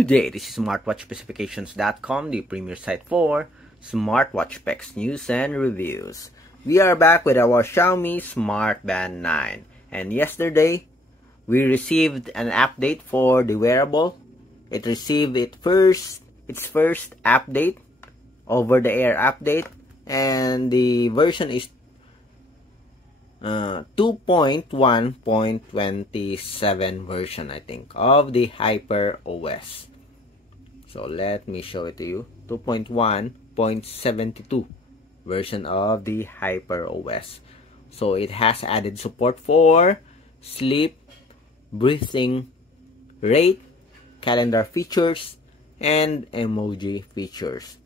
Good day, this is smartwatchspecifications.com, the premier site for smartwatch specs, news, and reviews. We are back with our Xiaomi Smart Band 9. And yesterday, we received an update for the wearable. It received its first update, over-the-air update. And the version is 2.1.27 version, I think, of the Hyper OS. So let me show it to you. 2.1.72 version of the Hyper OS. So it has added support for sleep, breathing rate, calendar features, and emoji features.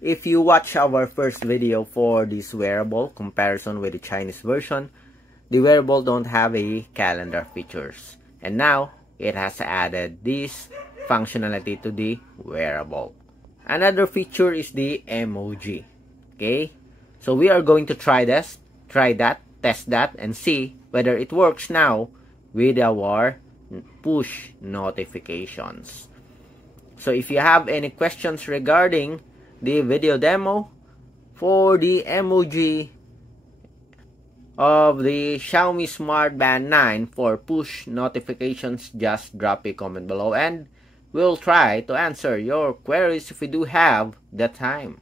If you watch our first video for this wearable comparison with the Chinese version, the wearable don't have a calendar features. And now, it has added this functionality to the wearable. Another feature is the emoji. Okay? So we are going to try that, test that, and see whether it works now with our push notifications. So if you have any questions regarding the video demo for the emoji of the Xiaomi Smart Band 9 for push notifications, just drop a comment below and we'll try to answer your queries if we do have the time.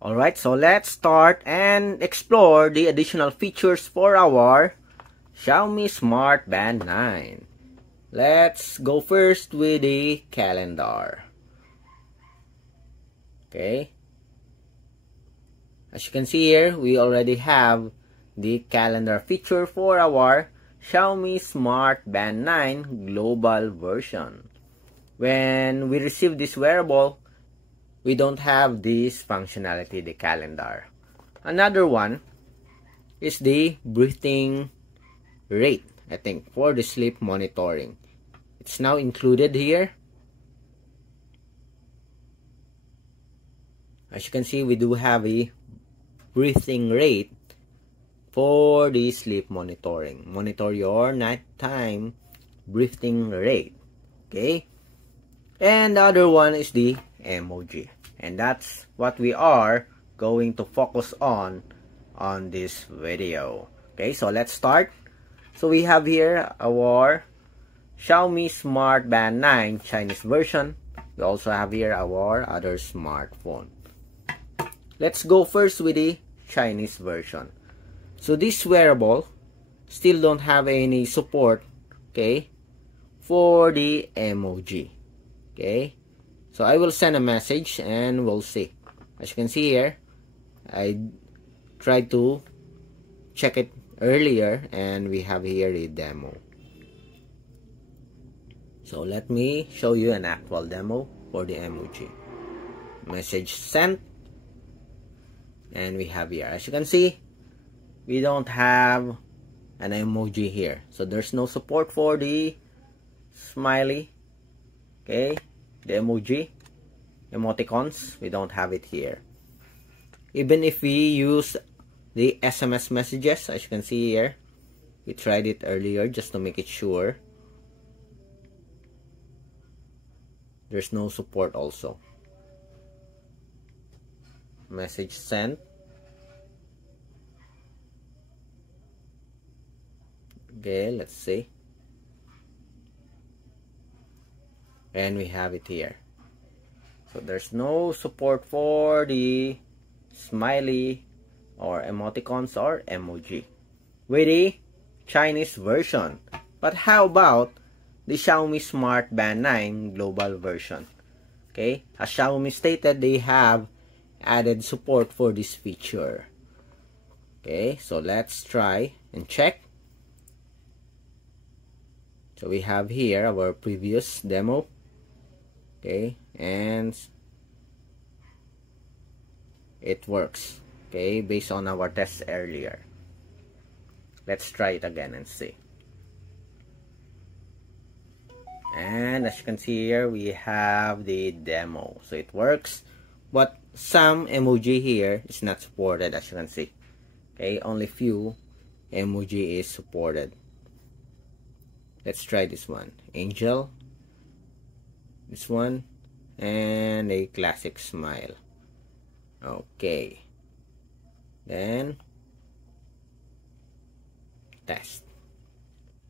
Alright, so let's start and explore the additional features for our Xiaomi Smart Band 9. Let's go first with the calendar. Okay, as you can see here, we already have the calendar feature for our Xiaomi Smart Band 9 global version. When we receive this wearable, we don't have this functionality, the calendar. Another one is the breathing rate, I think, for the sleep monitoring. It's now included here. As you can see, we do have a breathing rate for the sleep monitoring. Monitor your nighttime breathing rate. Okay? And the other one is the emoji. And that's what we are going to focus on this video. Okay, so let's start. So we have here our Xiaomi Smart Band 9 Chinese version. We also have here our other smartphone. Let's go first with the Chinese version. So this wearable still don't have any support, okay, for the emoji. Okay, so I will send a message and we'll see. As you can see here, I tried to check it earlier and we have here a demo. So let me show you an actual demo for the emoji. Message sent. And we have here, as you can see, we don't have an emoji here. So there's no support for the smiley, okay, the emoji, emoticons, we don't have it here. Even if we use the SMS messages, as you can see here, we tried it earlier just to make it sure. There's no support also. Message sent. Okay, let's see. And we have it here. So there's no support for the smiley or emoticons or emoji with the Chinese version. But how about the Xiaomi Smart Band 9 global version? Okay, as Xiaomi stated, they have added support for this feature. Okay, so let's try and check. So we have here our previous demo. Okay, and it works. Okay, based on our tests earlier. Let's try it again and see. And as you can see here, we have the demo. So it works, but some emoji here is not supported, as you can see. Okay, only few emoji is supported. Let's try this one. Angel. this one, and a classic smile. Okay, then test.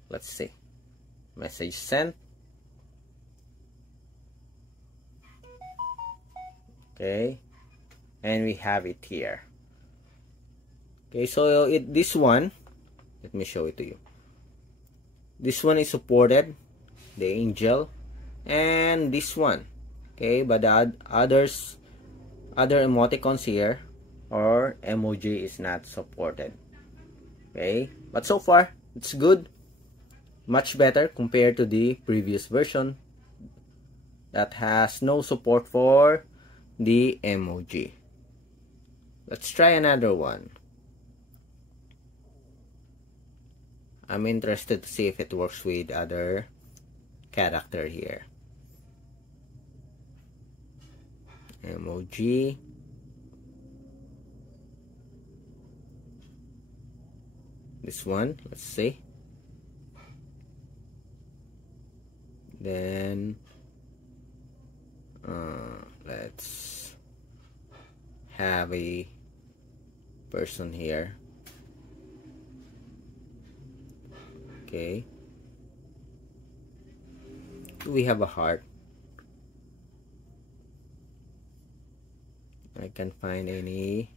Let's see. Message sent. Okay, and we have it here. Okay, so this one, let me show it to you. This one is supported, the angel, and this one. Okay, but the other emoticons here or emoji is not supported. Okay, but so far it's good, much better compared to the previous version that has no support for the emoji. Let's try another one. I'm interested to see if it works with other character here. Emoji. This one, let's see. Then let's have a person here. Okay, we have a heart. I can't find any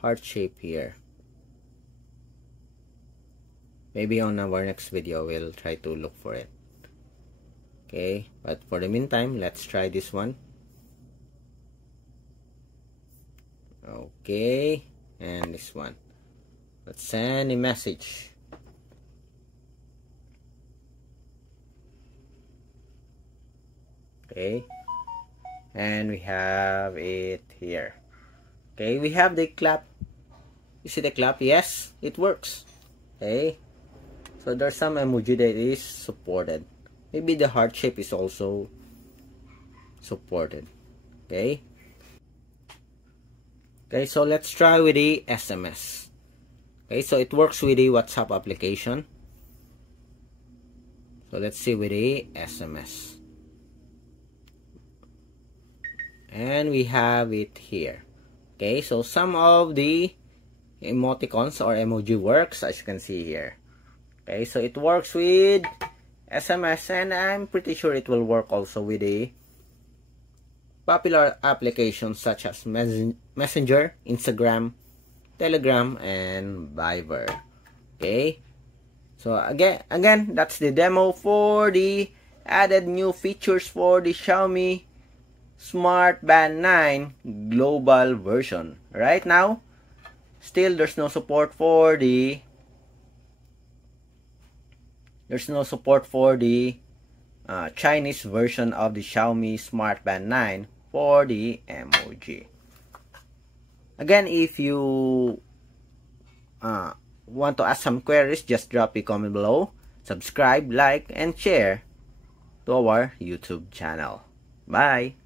heart shape here. Maybe on our next video we'll try to look for it. Okay, but for the meantime, let's try this one. Okay, and this one. Let's send a message. Okay, and we have it here. Okay, we have the clap. You see the clap? Yes, it works. Okay, so there's some emoji that is supported. Maybe the heart shape is also supported. Okay, so let's try with the SMS. Okay, so it works with the WhatsApp application. So let's see with the SMS. And we have it here. Okay, so some of the emoticons or emoji works, as you can see here. Okay, so it works with SMS, and I'm pretty sure it will work also with the popular applications such as Messenger, Instagram, Telegram, and Viber. Okay, so again, that's the demo for the added new features for the Xiaomi Smart Band 9 global version. Right now, still there's no support for the Chinese version of the Xiaomi Smart Band 9 for the emoji. Again, if you want to ask some queries, just drop a comment below. Subscribe, like, and share to our YouTube channel. Bye!